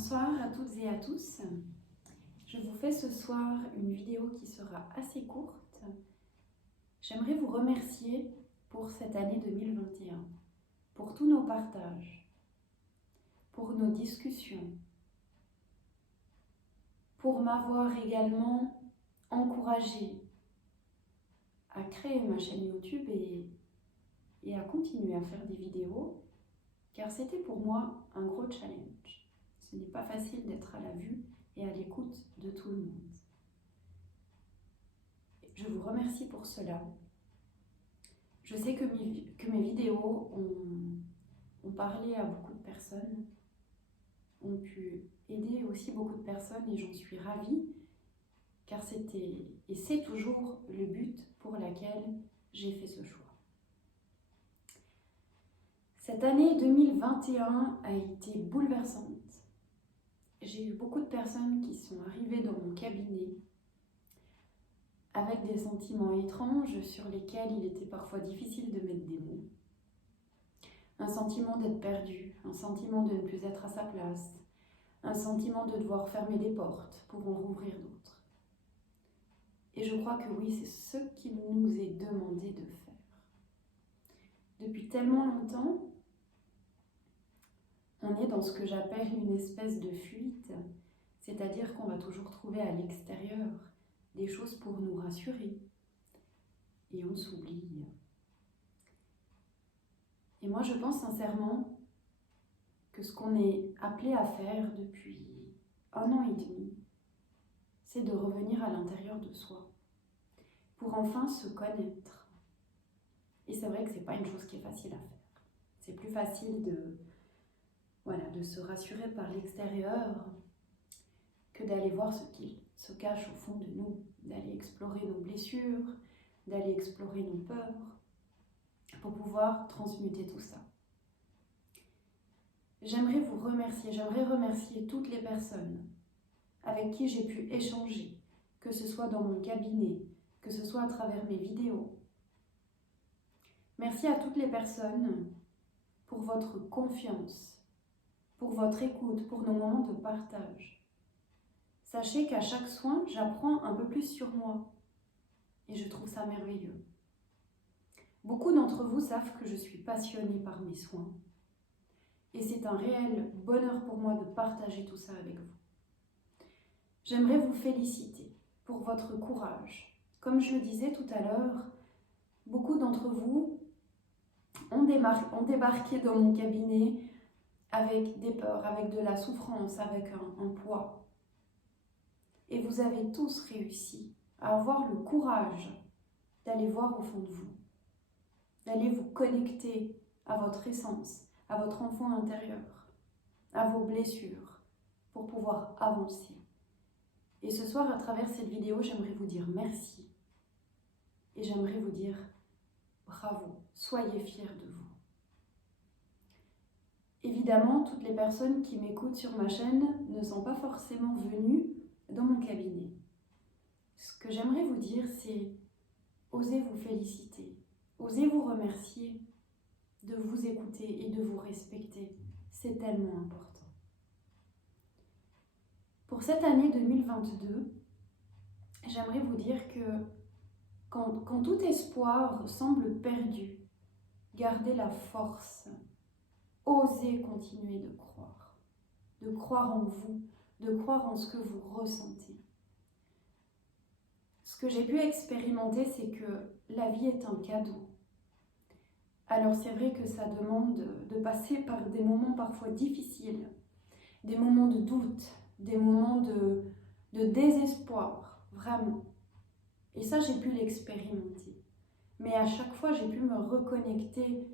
Bonsoir à toutes et à tous. Je vous fais ce soir une vidéo qui sera assez courte. J'aimerais vous remercier pour cette année 2021, pour tous nos partages, pour nos discussions, pour m'avoir également encouragée à créer ma chaîne YouTube et à continuer à faire des vidéos, car c'était pour moi un gros challenge. Ce n'est pas facile d'être à la vue et à l'écoute de tout le monde. Je vous remercie pour cela. Je sais que mes vidéos ont parlé à beaucoup de personnes, ont pu aider aussi beaucoup de personnes et j'en suis ravie, car c'était et c'est toujours le but pour lequel j'ai fait ce choix. Cette année 2021 a été bouleversante. J'ai eu beaucoup de personnes qui sont arrivées dans mon cabinet avec des sentiments étranges sur lesquels il était parfois difficile de mettre des mots. Un sentiment d'être perdu, un sentiment de ne plus être à sa place, un sentiment de devoir fermer des portes pour en rouvrir d'autres. Et je crois que oui, c'est ce qu'il nous est demandé de faire. Depuis tellement longtemps, on est dans ce que j'appelle une espèce de fuite, c'est-à-dire qu'on va toujours trouver à l'extérieur des choses pour nous rassurer. Et on s'oublie. Et moi, je pense sincèrement que ce qu'on est appelé à faire depuis 1 an et demi, c'est de revenir à l'intérieur de soi, pour enfin se connaître. Et c'est vrai que c'est pas une chose qui est facile à faire. C'est plus facile de se rassurer par l'extérieur que d'aller voir ce qui se cache au fond de nous, d'aller explorer nos blessures, d'aller explorer nos peurs, pour pouvoir transmuter tout ça. J'aimerais remercier toutes les personnes avec qui j'ai pu échanger, que ce soit dans mon cabinet, que ce soit à travers mes vidéos. Merci à toutes les personnes pour votre confiance, pour votre écoute, pour nos moments de partage. Sachez qu'à chaque soin, j'apprends un peu plus sur moi et je trouve ça merveilleux. Beaucoup d'entre vous savent que je suis passionnée par mes soins et c'est un réel bonheur pour moi de partager tout ça avec vous. J'aimerais vous féliciter pour votre courage. Comme je le disais tout à l'heure, beaucoup d'entre vous ont débarqué dans mon cabinet avec des peurs, avec de la souffrance, avec un poids. Et vous avez tous réussi à avoir le courage d'aller voir au fond de vous, d'aller vous connecter à votre essence, à votre enfant intérieur, à vos blessures, pour pouvoir avancer. Et ce soir, à travers cette vidéo, j'aimerais vous dire merci. Et j'aimerais vous dire bravo, soyez fiers de vous. Évidemment, toutes les personnes qui m'écoutent sur ma chaîne ne sont pas forcément venues dans mon cabinet. Ce que j'aimerais vous dire, c'est osez vous féliciter, osez vous remercier de vous écouter et de vous respecter. C'est tellement important. Pour cette année 2022, j'aimerais vous dire que quand tout espoir semble perdu, gardez la force, osez continuer de croire en vous, de croire en ce que vous ressentez. Ce que j'ai pu expérimenter, c'est que la vie est un cadeau. Alors c'est vrai que ça demande de passer par des moments parfois difficiles, des moments de doute, des moments de désespoir, vraiment. Et ça, j'ai pu l'expérimenter. Mais à chaque fois, j'ai pu me reconnecter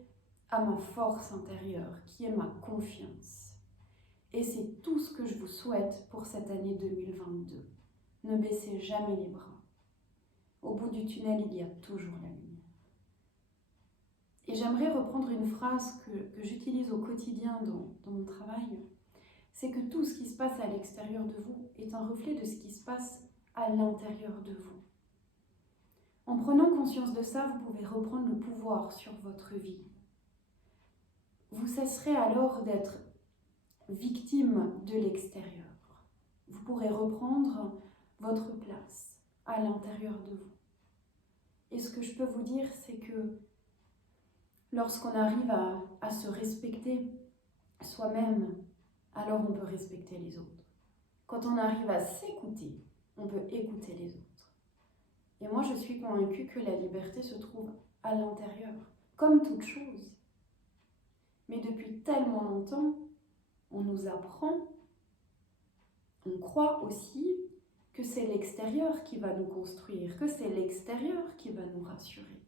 à ma force intérieure, qui est ma confiance. Et c'est tout ce que je vous souhaite pour cette année 2022. Ne baissez jamais les bras. Au bout du tunnel, il y a toujours la lumière. Et j'aimerais reprendre une phrase que j'utilise au quotidien dans mon travail. C'est que tout ce qui se passe à l'extérieur de vous est un reflet de ce qui se passe à l'intérieur de vous. En prenant conscience de ça, vous pouvez reprendre le pouvoir sur votre vie. Vous cesserez alors d'être victime de l'extérieur. Vous pourrez reprendre votre place à l'intérieur de vous. Et ce que je peux vous dire, c'est que lorsqu'on arrive à se respecter soi-même, alors on peut respecter les autres. Quand on arrive à s'écouter, on peut écouter les autres. Et moi, je suis convaincue que la liberté se trouve à l'intérieur, comme toute chose. Mais depuis tellement longtemps, on nous apprend, on croit aussi que c'est l'extérieur qui va nous construire, que c'est l'extérieur qui va nous rassurer.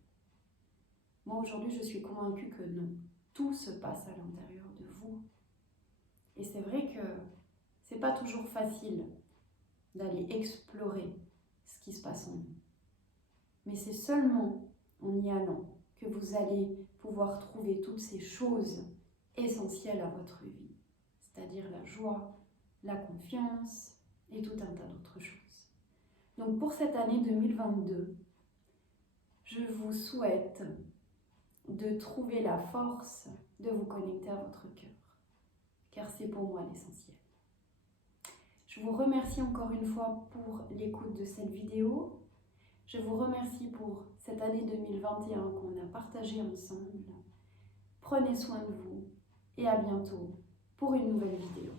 Moi, aujourd'hui, je suis convaincue que non. Tout se passe à l'intérieur de vous. Et c'est vrai que c'est pas toujours facile d'aller explorer ce qui se passe en nous. Mais c'est seulement en y allant que vous allez pouvoir trouver toutes ces choses essentielles à votre vie. C'est-à-dire la joie, la confiance et tout un tas d'autres choses. Donc pour cette année 2022, je vous souhaite de trouver la force de vous connecter à votre cœur, car c'est pour moi l'essentiel. Je vous remercie encore une fois pour l'écoute de cette vidéo. Je vous remercie pour cette année 2021 qu'on a partagée ensemble. Prenez soin de vous et à bientôt pour une nouvelle vidéo.